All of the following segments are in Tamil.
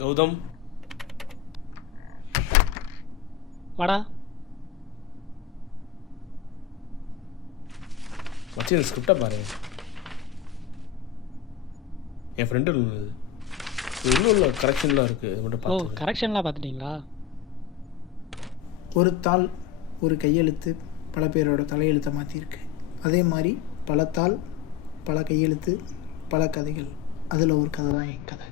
கௌதம், வாடா. மச்சி இந்த ஸ்கிரிப்டை பாரு. என் ஃப்ரெண்டு இன்னும் உள்ள கரெக்ஷன்லாம் இருக்குது. இது மட்டும் ஓ, பார்த்து. கரெக்ஷன்லாம் பார்த்துட்டிங்களா? ஒரு தாள் ஒரு கையெழுத்து பல பேரோட தலையெழுத்தை மாற்றிருக்கு. அதே மாதிரி பல தாள் பல கையெழுத்து பல கதைகள். அதில் ஒரு கதை தான் என் கதை.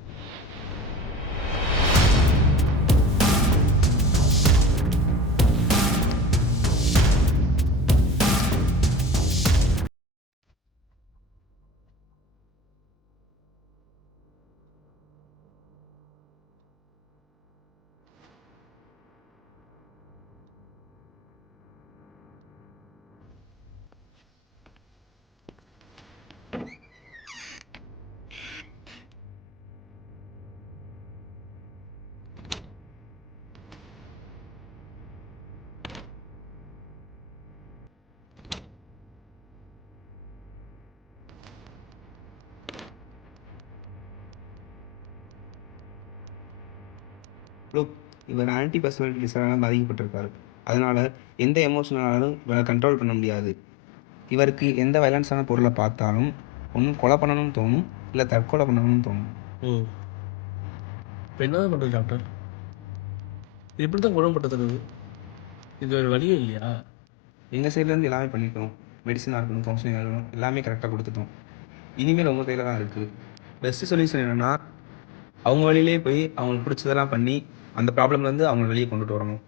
லுக், இவர் ஆன்டி பர்சனாலிட்டி டிசார்டரால் பாதிக்கப்பட்டிருக்காரு. அதனால் எந்த எமோஷனலாலும் இவரை கண்ட்ரோல் பண்ண முடியாது. இவருக்கு எந்த வயலன்ஸான பொருளை பார்த்தாலும் ஒன்று கொலை பண்ணணும்னு தோணும், இல்லை தற்கொலை பண்ணணும்னு தோணும். இப்போ என்ன பண்ணுறது டாக்டர்? இது எப்படி தான் குணப்பட்டது? இது ஒரு வழியே இல்லையா? எங்கள் சைட்லேருந்து எல்லாமே பண்ணிட்டோம். மெடிசனாக இருக்கணும், கவுன்சிலிங்காக இருக்கணும், எல்லாமே கரெக்டாக கொடுத்துட்டோம். இனிமேல் உங்கள் கையில் தான் இருக்குது. பெஸ்ட்டு சொல்யூஷன் என்னென்னா, அவங்க வழியிலே போய் அவங்களுக்கு பிடிச்சதெல்லாம் பண்ணி அந்த ப்ராப்ளம்லேருந்து அவங்க வெளியே கொண்டுட்டு வரணும்.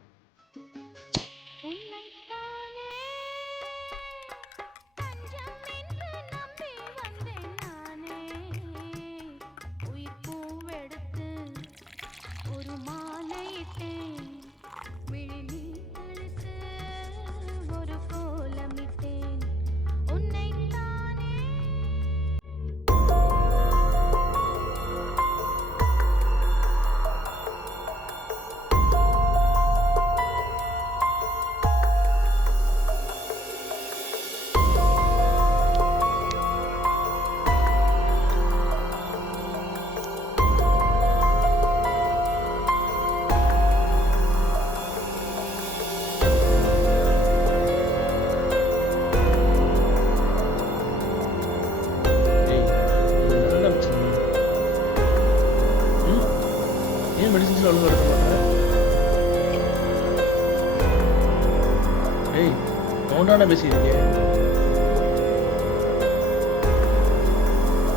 ஏன் மெடிசன்ஸில் ஒழுங்கு எடுக்க மாட்டேன்? ஏய், கவுண்டான பேசியிருக்கேன்.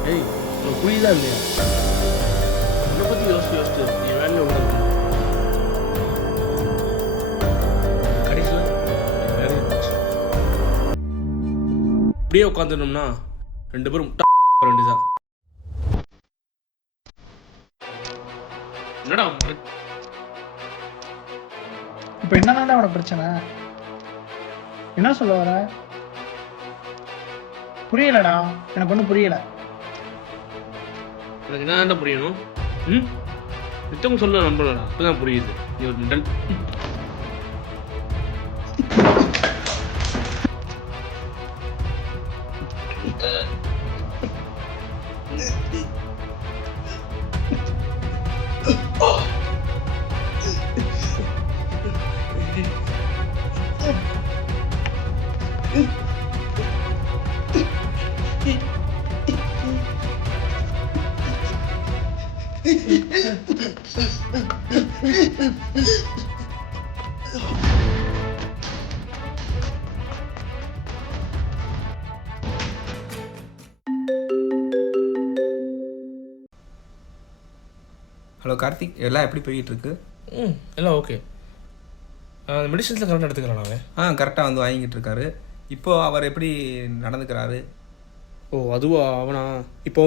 ஏய், உனக்கு புரியுதா இல்லையா? உன்னை பற்றி யோசிச்சு நீ வேலையில் உள்ள கடைசியில் வேலையை போச்சு. இப்படியே உட்காந்துட்டோம்னா 2 பேரும் முட்டை வேண்டியதான். என்னடா இப்போ என்னதான்டா அவனோட பிரச்சனை? என்ன சொல்ல வர? புரியலடா, எனக்கு ஒன்றும் புரியல. எனக்கு என்ன புரியணும்? நித்தவங்க சொல்ல நம்பலடா, இப்பதான் புரியுது. நீ ஒரு டல். ஹலோ கார்த்திக், எல்லாம் எப்படி போய்கிட்டு எல்லாம் ஓகே. மெடிசன்ஸில் கரெக்டாக எடுத்துக்கிறான் அவன். கரெக்டாக வந்து வாங்கிட்டு இருக்காரு. இப்போது அவர் எப்படி நடந்துக்கிறாரு? ஓ அதுவா? இப்போ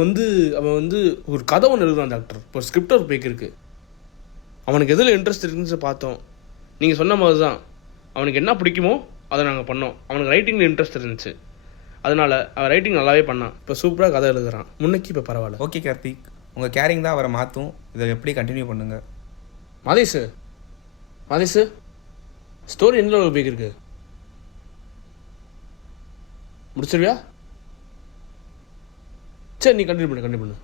அவன் ஒரு கதை ஒன்று எழுதுவான் டாக்டர். இப்போ ஸ்கிரிப்ட் ஒரு பேக் இருக்குது. அவனுக்கு எதில் இன்ட்ரெஸ்ட் இருக்குன்னு பார்த்தோம். நீங்கள் சொன்ன மாதிரி தான், அவனுக்கு என்ன பிடிக்குமோ அதை நாங்கள் பண்ணோம். அவனுக்கு ரைட்டிங்கில் இன்ட்ரெஸ்ட் இருந்துச்சு, அதனால் அவன் ரைட்டிங் நல்லாவே பண்ணான். இப்போ சூப்பராக கதை எழுதுகிறான். முன்னைக்கு இப்போ பரவாயில்ல. ஓகே கார்த்திக், உங்கள் கேரிங் தான் அவரை மாற்றும். இதை எப்படி கண்டினியூ பண்ணுங்கள். மாதேஷு ஸ்டோரி எந்த அளவு பேக் இருக்கு? முடிச்சிருவியா? சரி, நீ கண்டினியூ பண்ணு.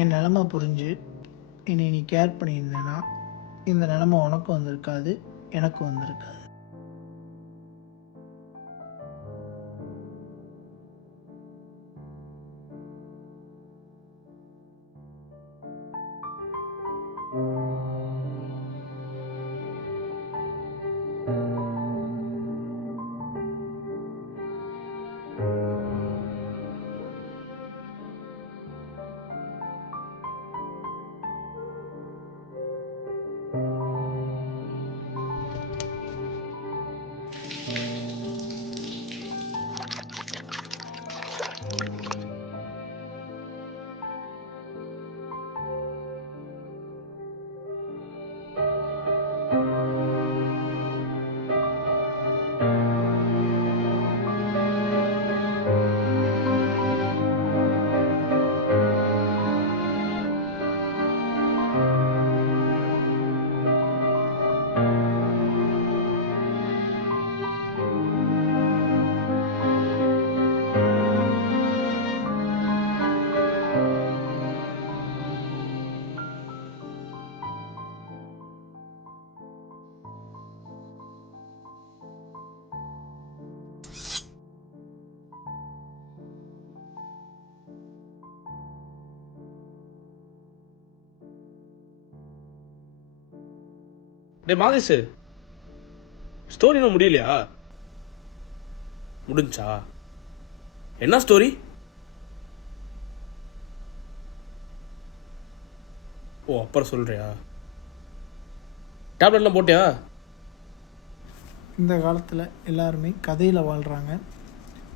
என் நிலமை புரிஞ்சு என்னை நீ கேர் பண்ணியிருந்தேன்னா இந்த நிலமை உனக்கும் வந்திருக்காது, எனக்கும் வந்திருக்காது. டே மாதேஷ், ஸ்டோரி இன்னும் முடியலையா? முடிஞ்சா? என்ன ஸ்டோரி? ஓ, அப்புறம் சொல்றியா? டேப்லெட்லாம் போட்டியா? இந்த காலத்தில் எல்லாருமே கதையில் வாழ்கிறாங்க,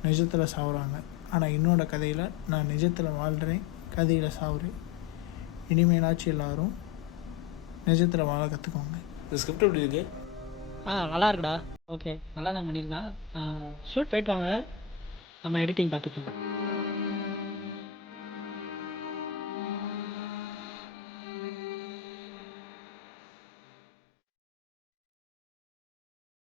நிஜத்தில் சாவுறாங்க. ஆனால் என்னோட கதையில் நான் நிஜத்தில் வாழ்கிறேன், கதையில் சாவுறேன். இனிமேலாச்சும் எல்லாரும் நிஜத்தில் வாழ கற்றுக்கோங்க. இந்த ஸ்கிரிப்ட் எப்படி இருக்கு? நல்லா இருக்குடா. ஓகே, நல்லா தான் பண்ணியிருக்கான். ஷூட் போயிட்டு வாங்க, நம்ம எடிட்டிங் பார்த்துக்கலாம்.